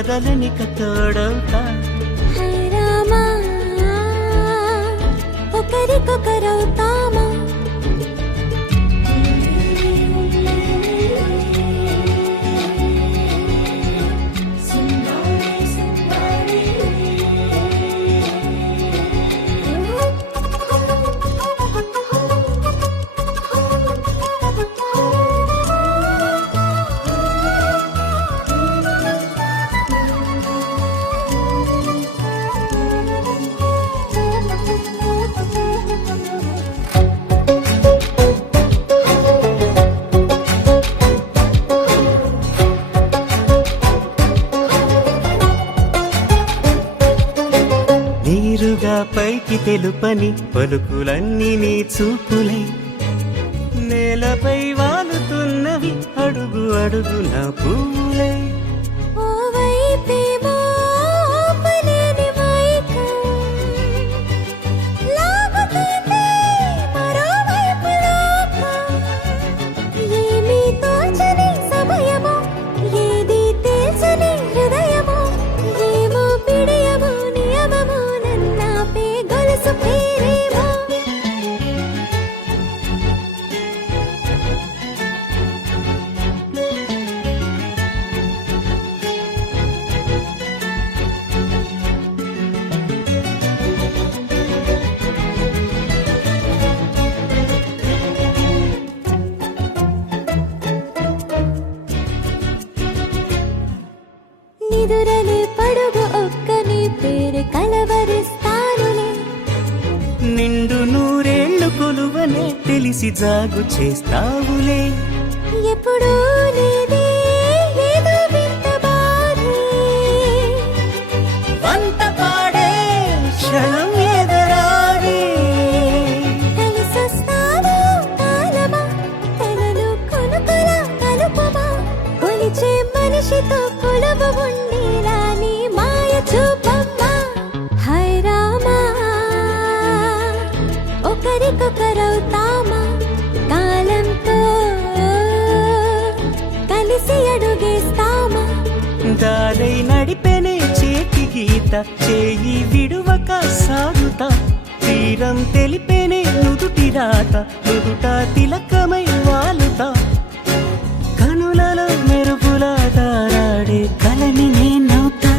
వదలనిక తోడవుతా. High Rama ఒకరికొకరవుతామా నీరుగా పైకి తెలుపని పలుకులన్నీ నీ చూపులై నేలపై వాలుతున్నవి అడుగు అడుగు నా పువ్వులై. ఓ వైపేమో ఆపలేని మైకం లాగుతుంది మరోవైపు లోకం. ఏమీ తోచని సమయమో ఏది తేల్చని హృదయమో ఏమో పిడియమో నియమమో నన్నాపే గొలుసు పేరేమో. నిదురలే పడుగు ఒక్కని పేరు కలవరిస్తానులే. నిండు నూరేళ్లు కొలువనే తెలిసి జాగు చేస్తావులే. ఎప్పుడూ లేదే ఏదో వింత బాధే వంత పాడే క్షణం ఎదరాడే. కలిసొస్తావో కాలమా కలలు కొనుకలా కలుపమా కొలిచే మనిషితో కొలువు ఉండేలా నీ మాయ చూపమ్మా. హై రామా ఒకరికొకరవుతామా కాలంతో కలిసి అడుగేస్తామా. దారై నడిపెనే చేతి గీత చేయి విడువక సాగుతా. తీరం తెలిపెనే నుదుటి రాత నుదుట తిలకమై వాలుతా. కనులలో మెరుపులా తారాడే కలని నేనవుతా.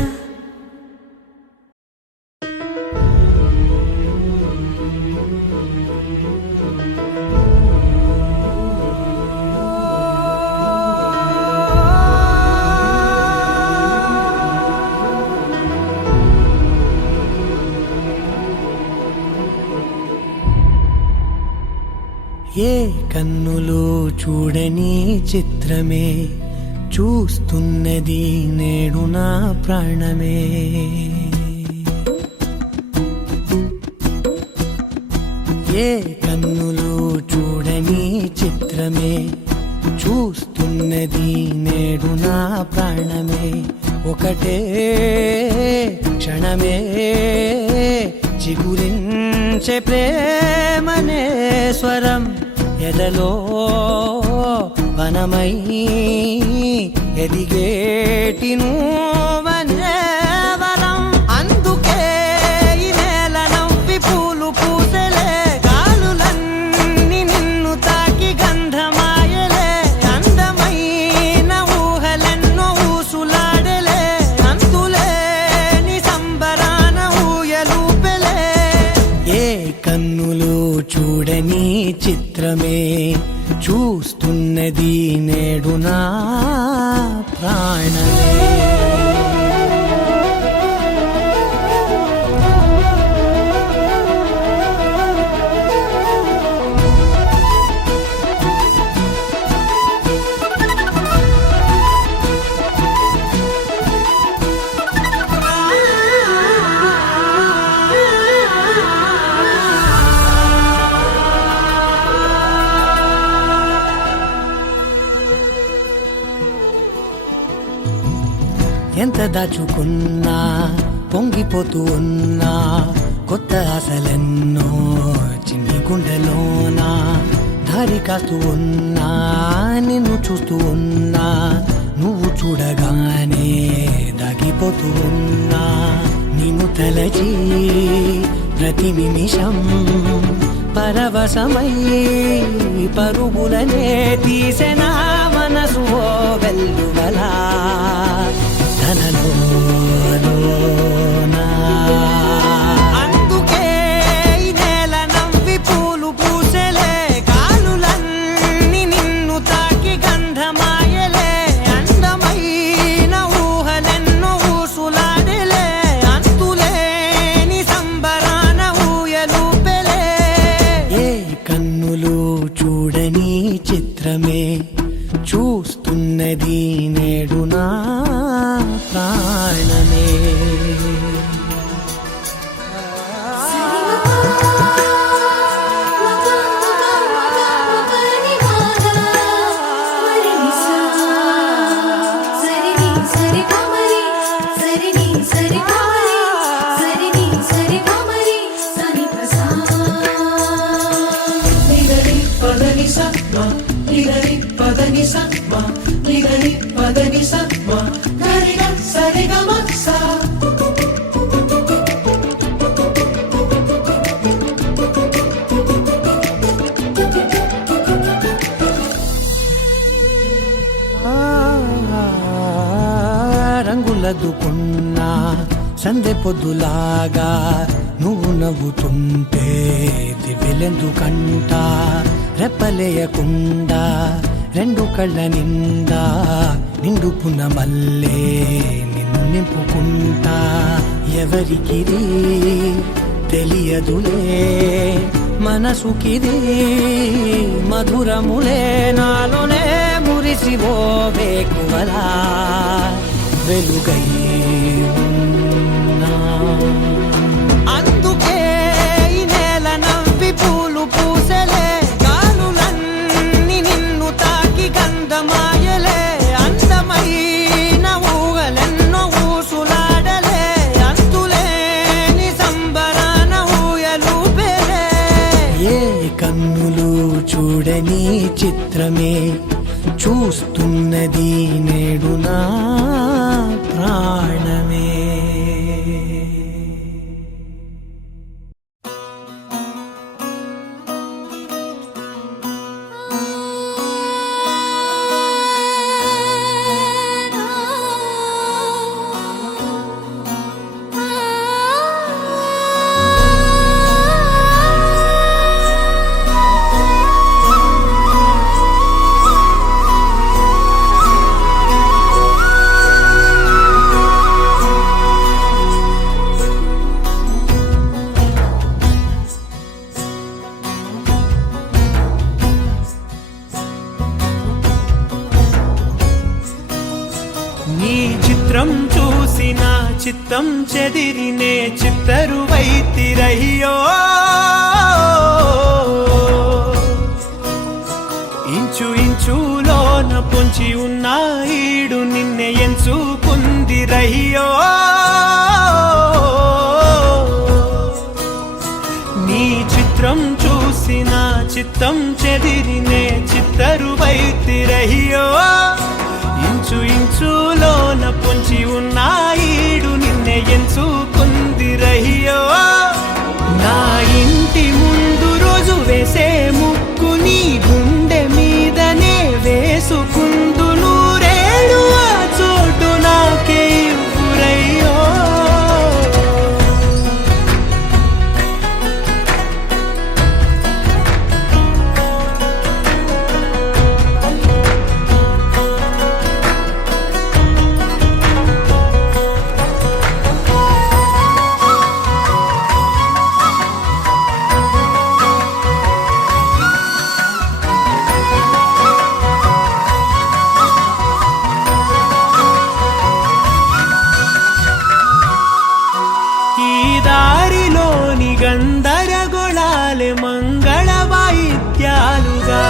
ఏ కన్నులు చూడని చిత్రమే చూస్తున్నది నేడు నా ప్రాణమే. ఏ కన్నులు చూడని చిత్రమే చూస్తున్నది నేడు నా ప్రాణమే. ఒకటే క్షణమే చిగురించే ప్రేమనే స్వరం ఎదలో వనమై ఎదిగేటి నువ్వనే వరం. అందుకే ఈ నేల నవ్వి పూలు పూసలే గాలులన్నీ నిన్ను తాకి గంధమాయలే. అందమైన ఊహలెన్నో ఊసులాడలే అంతులేని సంబరాన ఊయలూపెలే. ఏ కన్నులు చూడని చిత్రమే చూస్తున్నది నేడు నా ప్రాణమే. ఎంత దాచుకున్నా పొంగిపోతూ ఉన్నా కొత్త ఆశలెన్నో చిన్ని గుండెలోనా దారి కాస్తూ ఉన్నా నిన్ను చూస్తూ ఉన్నా నువ్వు చూడగానే దాగిపో పొంగిపోతూ ఉన్నా నిన్ను తలచి ప్రతి నిమిషం పరవశమై పరుగులనే తీసెనా మనసు ఓ వెల్లువలా తనలోనా. అందుకే ఈ నేల నవ్వి పూలు పూసెలే, గాలులన్నీ నిన్ను తాకి గంధమాయలే, అందమైన ఊహలెన్నో ఊసులాడలే, అంతులేని సంబరాన ఊయలూపెలే. ఏ కన్నులు చూడని చిత్రమే చూస్తున్నది నేడు నా ప్రాణమే. రంగులదుకున్నా సందె పొద్దులాగా నువ్వు నవ్వుతుంటే దివ్యలెందుకంట, రెప్పలేయకుండా రెండు కళ్ళ నిండా నిండుకున్న మల్లే నిన్ను నింపుకుంటా. ఎవరికిది తెలియదులే మనసుకిది మధురములే, నాలోనే మురిసివో వేకువలా వెలుగై ఉన్నా. అందుకే ఈ నేల నవ్వి పూలు పూసెలే, గాలులన్నీ నిన్ను తాకి గంధమాయలే, అందమైన ఊహలెన్నో ఊసులాడలే, అంతులేని సంబరాన ఊయలూపెలే. ఏ కన్నులు చూడని చిత్రమే చూస్తున్నది నేడు నా ప్రాణమే. నీ చిత్రం చూసిన చిత్తం చెదిరినే చిత్తరువైతిరయ్యో, ఇంచు ఇంచులోన పొంచి ఉన్న ఈడు నిన్నే ఎంచుకుందిరయ్యో. నీ చిత్రం చూసిన చిత్తం చెదిరినే చిత్తరువైతిరయ్యో, ఇంచు ఇంచులోన పొంచి ఉన్న ఈడు నిన్నే ఎంచుకుందిరయ్యో. నా ఇంటి ముందు రోజు వేసే ముక్కు నీ గుండె మీదనే వేసుకుందు, నూరేడు ఆ చోటు నాకే ఇవ్వురయ్యో. గందరగోళాలే మంగళ వాయిద్యాలుగా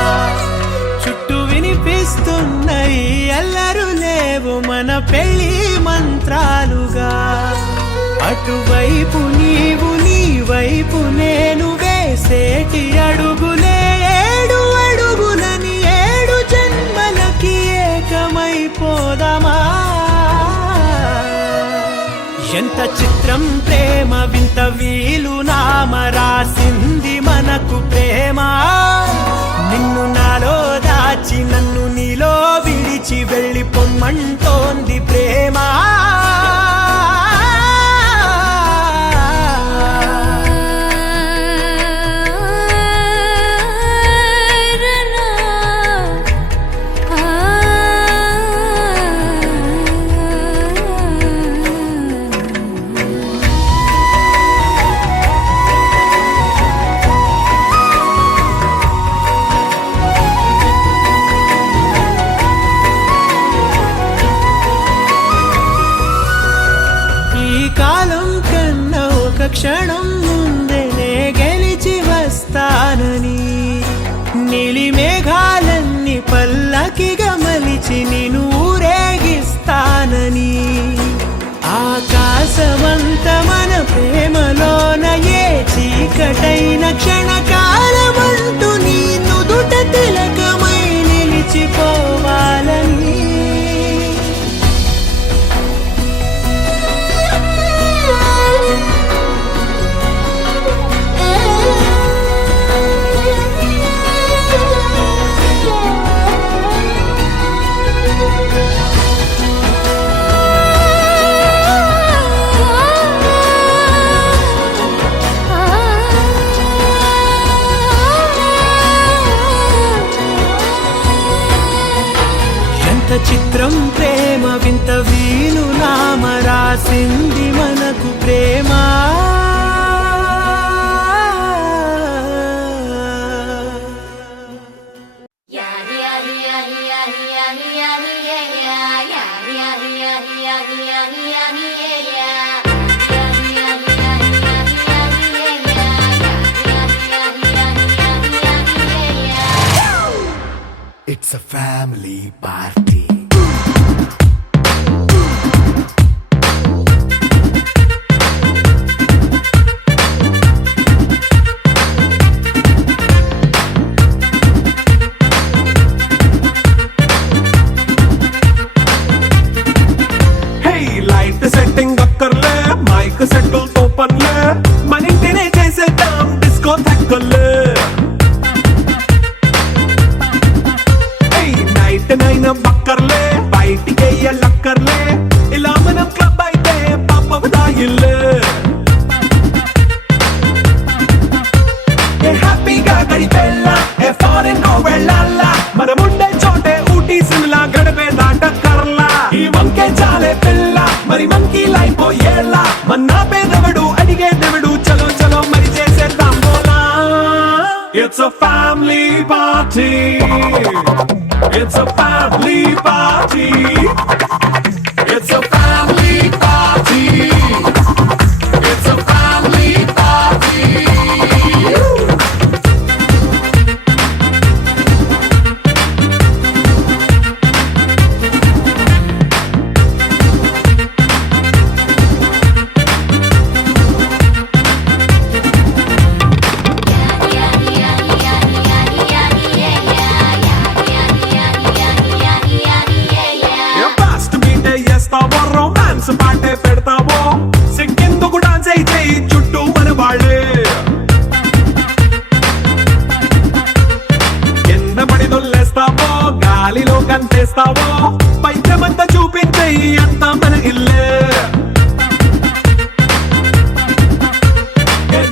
చుట్టూ వినిపిస్తున్నాయి, అల్లరు లేవు మన పెళ్లి మంత్రాలుగా. అటువైపు నీవు నీ వైపు నేను వేసేటి అడుగులే, ఏడు అడుగులని ఏడు జన్మలకి ఏకమైపోదమా. ఎంత చిత్రం ప్రేమ వింత వీలు నామ రాసింది మనకు ప్రేమ నిన్ను నాలో దాచి నన్ను నీలో విడిచి వెళ్ళి పొమ్మంటోంది ప్రేమ కాలం కన్నా ఒక క్షణం ముందేనే గెలిచి వస్తానని నీలి మేఘాలన్నీ పల్లకిగా మలిచి నిన్ను ఊరేగిస్తానని ఆకాశమంత మన ప్రేమలోన ఏ చీకటైన క్షణకాలమంటూ నీ నుదుట తిలకమై నిలిచిపోవాలని చిత్రం ప్రేమ వింత వీలు నామ రాసింది మనకు ప్రేమ It's a family party. Hey, light setting అక్కర్లే మైక్ సెట్టుల్ తో పనులే మన ఇంటినే చేసేద్దాం డిస్కో థక్కర్లే నైనా బక్కర్లే బయటికి లక్కర్లే ఇలా మనం క్లబ్ అయితే పాపదాయిల్లే హ్యాపీగా గడిపెళ్ళ ఫారెన్ వెళ్ళాల మనం ఉండే చోటే ఊటీ సిమ్లా గడిపే దాటక్కర్లా ఈ వంకే చాలే పిల్ల మరి మంకీ లైఫ్ ఏళ్ళ మన్నా పేదవడు అడిగేదెవడు చలో చలో మరి చేసేద్దాం బోలా it's a family party. It's a family party. It's a family party. It's a family party. Romance పాటే పెడతావో సిక్కిందుకు డాన్స్ అయితే చుట్టూ మన వాళ్ళే కింద పడి దొల్లేస్తావో గాలిలో కంటేస్తావో పైచమంతా చూపించే అంతా మన ఇల్లే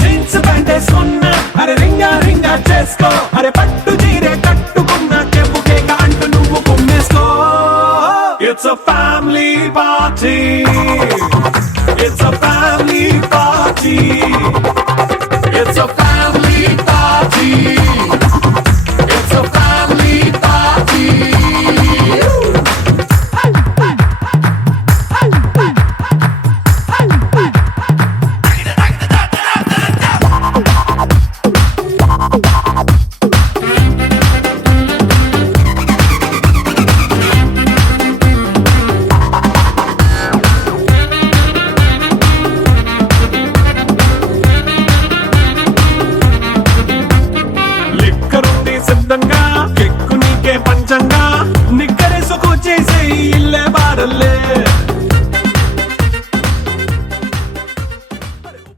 జీన్స్ ప్యాంట్ వేసుకున్నా అరే రింగా రింగా చేసుకో అరే పట్టు చీరే కట్టుకున్నా చెప్పు కేక అంటూ నువ్వు కుమ్మేసుకో It's a family party. It's a